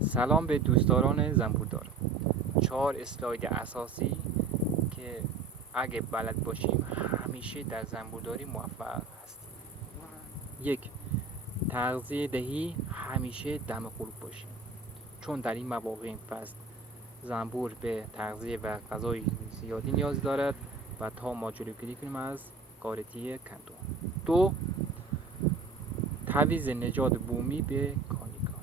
سلام به دوستداران زنبوردار. 4 اسلاید اساسی که اگه بلد باشیم همیشه در زنبورداری موفق هستیم. 1. تغذیه دهی همیشه دم غروب باشیم، چون در این مواقع این فصل زنبور به تغذیه و غذای زیادی نیاز دارد و تا ما جلوگیری کنیم از قارتی کندو. 2. تعویض نژاد بومی به کانیکا.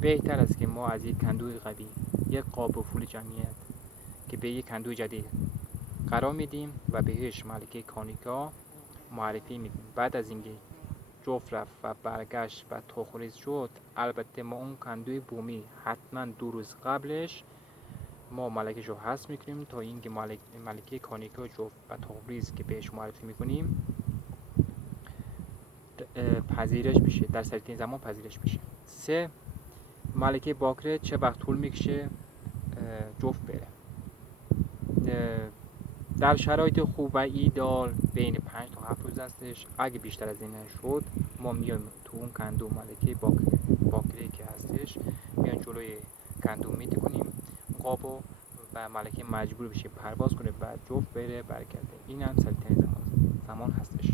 بهتر است که ما از یک کندوی قوی یک قاب فول جمعیت که به یک کندوی جدید قرار میدیم و بهش ملکه کانیکا معرفی میدیم. بعد از اینکه جفت رفت و برگشت و تخم‌ریز شد، البته ما اون کندوی بومی حتما 2 روز قبلش ما ملکه‌ش رو حذف میکنیم تا اینکه ملکه کانیکا جفت و تخم‌ریز که بهش معرفی میکنیم پذیرش بشه، در سریعترین زمان پذیرش بشه. 3. ملکه باکره چه وقت طول میکشه جفت بره. در شرایط خوب و ایدال بین 5 تا 7 روز هستش. اگه بیشتر از این شد ما میایم تو اون کندو ملکه باکره که هستش میان جلوی کندو میتکنیم قابو و ملکه مجبور بشه پرواز کنه و جفت بره برگرده. این هم سریعترین زمان هستش.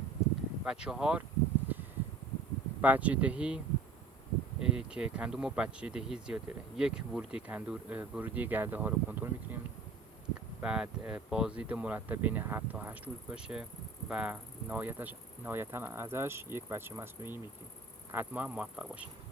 و 4. بچه دهی که کندو ما بچه دهی زیاد داره. 1. ورودی گرده ها رو کنترل میکنیم، بعد بازدید مرتب بین 7 تا 8 روز باشه و نهایتا ازش یک بچه مصنوعی میگیریم. حتما موفق باشید.